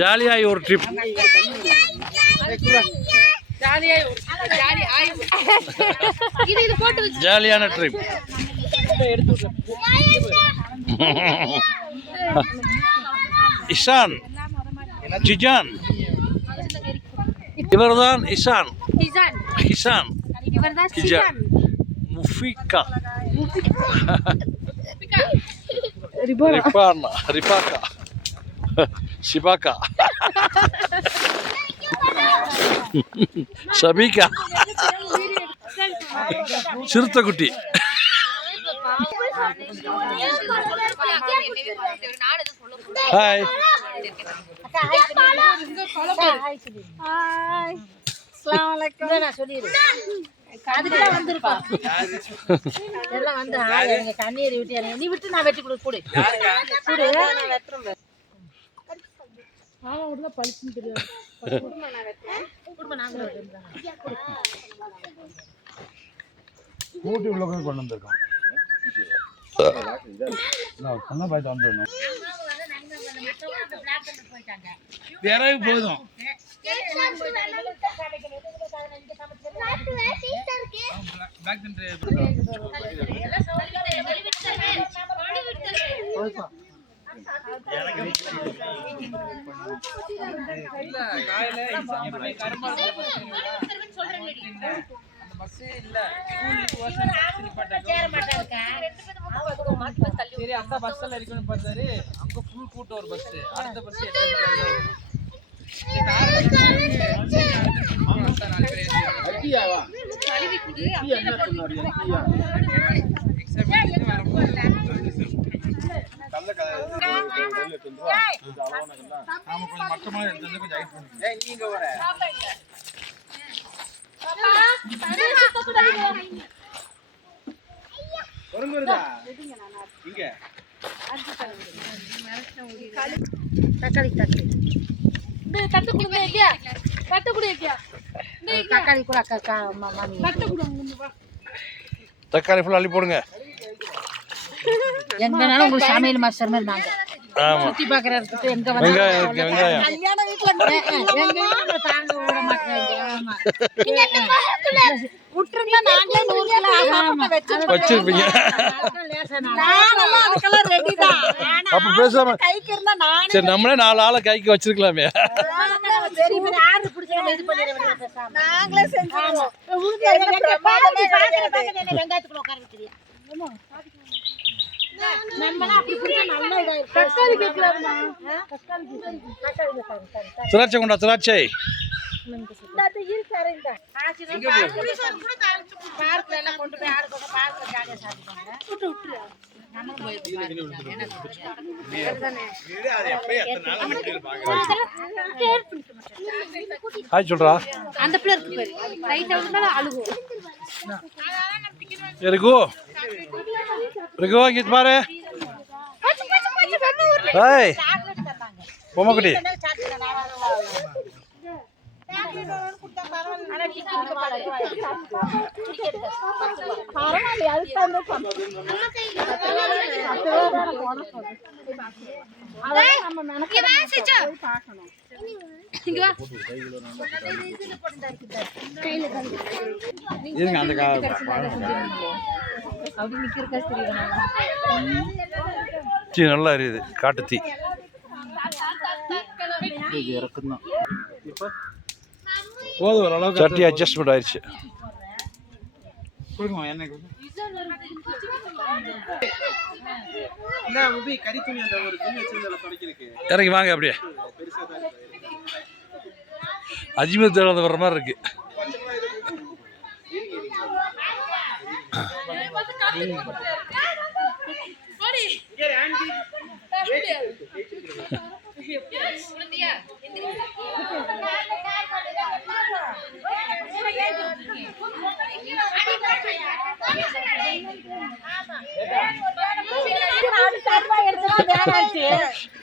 ஜாலியா ஒரு ட்ரிப். ஜாலியான ட்ரிப். இஷான், ஜிஜான், இவர்தான் இஷான், ஹிஷான், ஜிஜான், முஃபிகா, ரிபானா, ரிபாக்கா, ஷிபாக்கா, ஷபிகா, சிறுத்தைக்குட்டி. ஹாய். கண்ணீர் விட்டு நீ விட்டு நான் வெட்டி கொடு கொடு பழிச்சுன்னு தெரியாது. ஊட்டி உள்ள கொண்டு வந்திருக்கோம். போதும் சரி அந்த பஸ்ல இருக்குன்னு பார்த்தாரு. அங்க ஃபுல் கூட்டம் ஒரு பஸ். அடுத்த பஸ் மட்டமா எடுத்து கொஞ்சம் நீங்க வர தக்காளி தக்காளி ஃபுல்லா அள்ளி போடுங்க. எங்கனாலும் உங்களுக்கு சமையல் மாஸ்டர் மாதிரி நாங்க சுத்தி பாக்குறதுக்கு எங்க வெங்காயம் தாங்க விட மாட்டேங்க. விட்டுருந்தா நாங்களே 100 கிலோ வச்சிருப்பீங்க. அதுக்கெல்லாம் ரெடி தான். அப்ப பேசாம கைக்கு இருந்தா நானே சரி நம்மளே 4 ஆளை கைக்கு வச்சிருக்கலாமே. சரி இப்ப ஆர்டர் பிடிச்சவங்க இது பண்ணிடுவோம். பேசாம நாங்களே செஞ்சுறோம். வெங்காயத்துக்குள்ள உட்கார வச்சிரியா திராட்சை கொண்டா. திராட்சை ஹாய் சொல்றா. அந்த பிள்ளை இருக்கு ரைட் அவுட்ல அழுகும். ரிகு இங்க பாரு. ஹாய் பொம்மக்குட்டி. தீ நல்லா எரியுது. காட்டு தீ. சட்டி அட்ஜஸ்ட்மெண்ட் ஆயிடுச்சு. இறங்கி வாங்க. அப்படியே அஜிமத் வர்ற மாதிரி இருக்கு.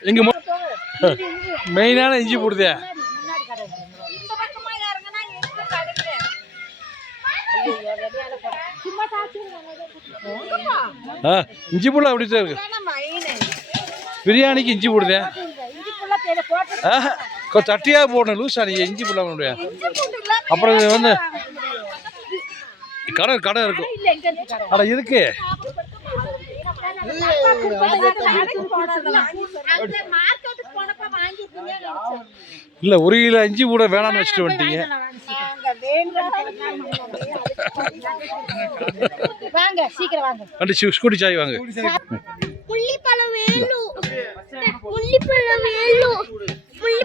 இங்க மெயினான இஞ்சி போடுதே. இஞ்சி பூடா அப்படித்தான் இருக்கு. பிரியாணிக்கு இஞ்சி போடுதே. கொஞ்சம் தட்டியாக போடணும், லூஸா நீ இஞ்சி போடலாம் முடியாது. அப்புறம் இது வந்து கடை இருக்கும். அட இருக்கு. இல்ல 1 கிலோ இஞ்சி கூட வேணாம்னு வச்சுட்டு வந்துட்டீங்க. வாங்க சீக்கிரம் வாங்க. அடி ஸ்கூட்டி சாய் வாங்க. முள்ளிப்பழம் வேணும். முள்ளிப்பழம் வேணும்.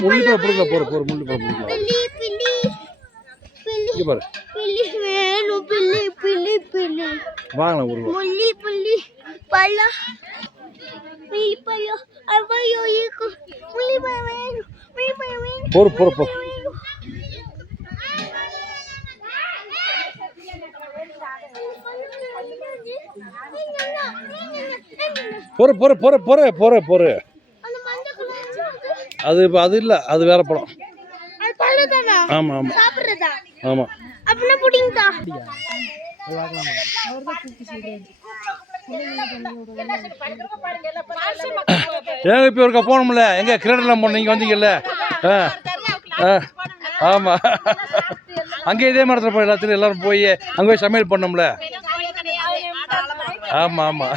முள்ளிப்பழம் பொறுக்கல போற முள்ளிப்பழம் பொறுக்கல. பில்லி பில்லி பில்லி பாரு. பில்லி வேணும். பில்லி பில்லி பில்லி வாங்க ஒரு முள்ளி பில்லி பழம். முள்ளிப்பழம் அவையோ இருக்கு. முள்ளிப்பழம் வேணும். முள்ளிப்பழம் வேணும். போற அது இல்ல, அது வேற பழம். ஆமா ஆமா ஆமா. அப்படியே புடிங்கடா. ஏங்க இப்போ ஒருக்கா போகணும்ல, எங்க கிரேடர்லாம் போன நீங்க வந்தீங்கல்ல. ஆமா, அங்கே இதே மாதிரி போய் எல்லாரும் போய் அங்கே போய் சமையல் பண்ணோம்ல. ஆமா ஆமா.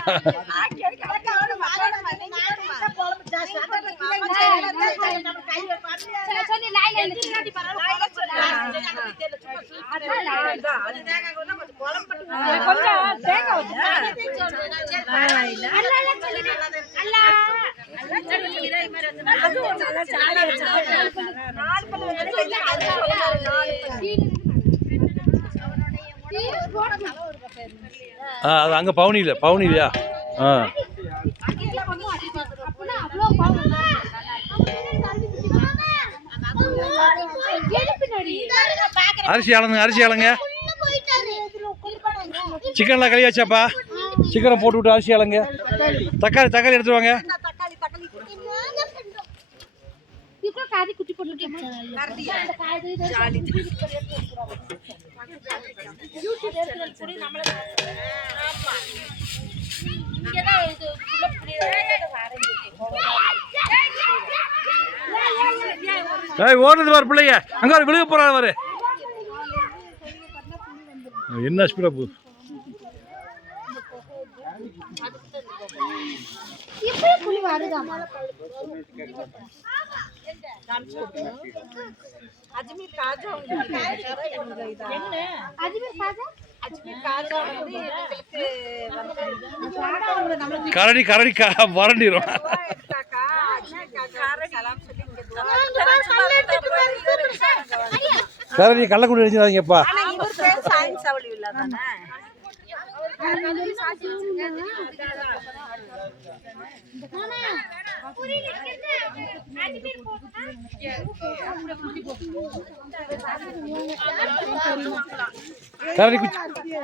அது அங்க பவுனிலையா? அரிசி ஆளுங்க. சிக்கன்லாம் கழியாச்சாப்பா? சிக்கனை போட்டு விட்டு அரிசி ஆளுங்க. தக்காளி எடுத்துருவாங்க. ஓடுறது பாரு பிள்ளைங்க, அங்க ஒரு விழுக போறாரு பாரு. என்ன ஸ்பீடா போகுது. கரடி வறண்டிரும். கரடி கள்ளக்குடி அடிச்சிடாதீங்கப்பா.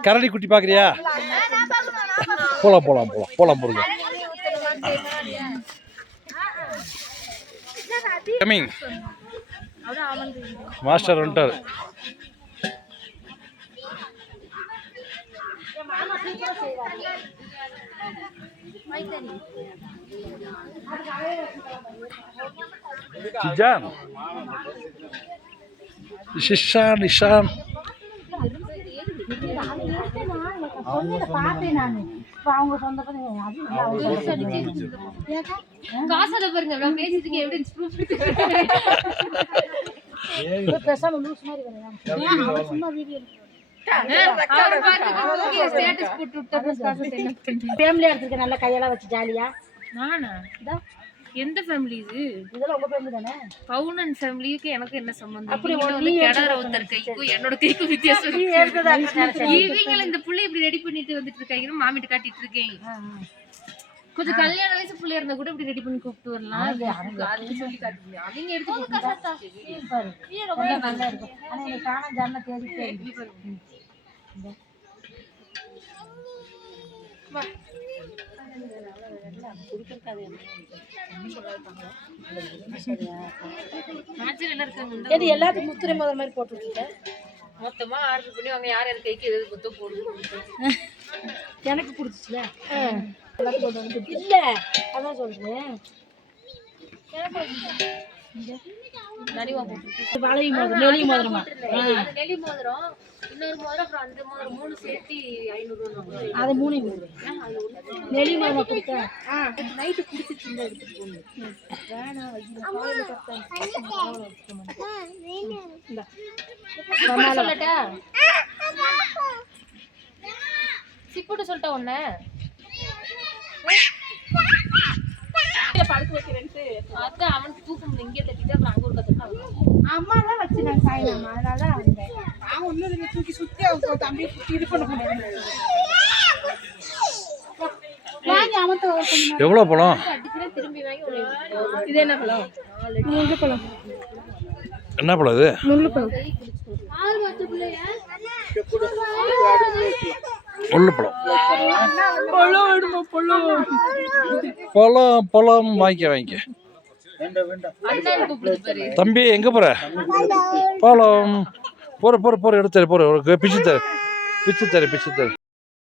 கரடி குட்டி பாக்குறியா? போலாம் போடுங்க. கமிங் மாஸ்டர் வந்துட்டார். நிஷான் நல்ல கையெல்லாம் வச்சு ஜாலியா. எந்த ஃபேமிலி இது? இதெல்லாம் உங்க ஃபேமிலி தானே? பவுன் அண்ட் ஃபேமிலிக்கு எனக்கு என்ன சம்பந்தம்? அப்படி வந்து கெடார ஒருத்தர் கைக்கும் என்னோட கைக்கும் வித்தியாசம் இருக்கு. இவங்க இந்த புள்ளை இப்படி ரெடி பண்ணிட்டு வந்துட்டு இருக்காங்கன்னு மாமிட்டு காட்டிட்டு இருக்கேன். கொஞ்சம் கல்யாண வயசு புள்ளையா இருந்தா கூட இப்படி ரெடி பண்ணி கூப்பிட்டு வரலாம். சொல்லி காட்டுங்க. அவங்க எடுத்து நல்லா இருக்கும். ஆனா எனக்கு காண ஜாம தேடி நேச்சுரலா இருக்காங்க. ஏடி எல்லாத்துக்கும் முத்திரை முதல் மாதிரி போட்டு விட்டுருக்கேன். மொத்தமா ஆர்டர் பண்ணி அவங்க யார் யார் கைக்கு எது கொத்தோ போடுது. எனக்கு பிடிச்சிச்சுல இல்ல அதான் சொல்றேன். நலிவா போட்டு வளைவி மோதிரம் நெளி மோதிரமா நெலி மோதிரம், இன்னொரு மோதிரம், அப்புறம் அந்த மோதிரம் 3 சேர்த்து 500 அதை 3 நெளி மோதிரம் கொடுத்தா நைட்டு குடிச்சிட்டு இருந்தா எடுத்துட்டு போகணும். வேணாம் சொல்லட்டா சிப்புட்டு சொல்லிட்டா உன்ன படுக்க வைக்கிறேன்ட்டு அதான் அவனுக்கு தூக்க முடியல. இங்கே தட்டிட்டு அப்புறம் அங்க ஒரு கத்துட்டு அம்மா தான் வச்சு நான் சாயலாமா அதனால தான் வந்தேன். நான் ஒன்றும் இல்லை தூக்கி சுற்றி அவங்க தம்பி இது பண்ண முடியாது. வாங்கி அமத்த எவ்வளோ பழம்? அடிச்சுனா திரும்பி வாங்கி இது என்ன பழம்? முள்ளு பழம். என்ன பழம் இது? முள்ளு பழம். முள்ளு பழம். பழம் வேணுமா? பழம் பழம் வாங்கிக்க. அண்ணன் கூப்பிடுது பாரு. தம்பி எங்கே போகிற? பழம் போகிற எடுத்து போகிற பிச்சு தரு.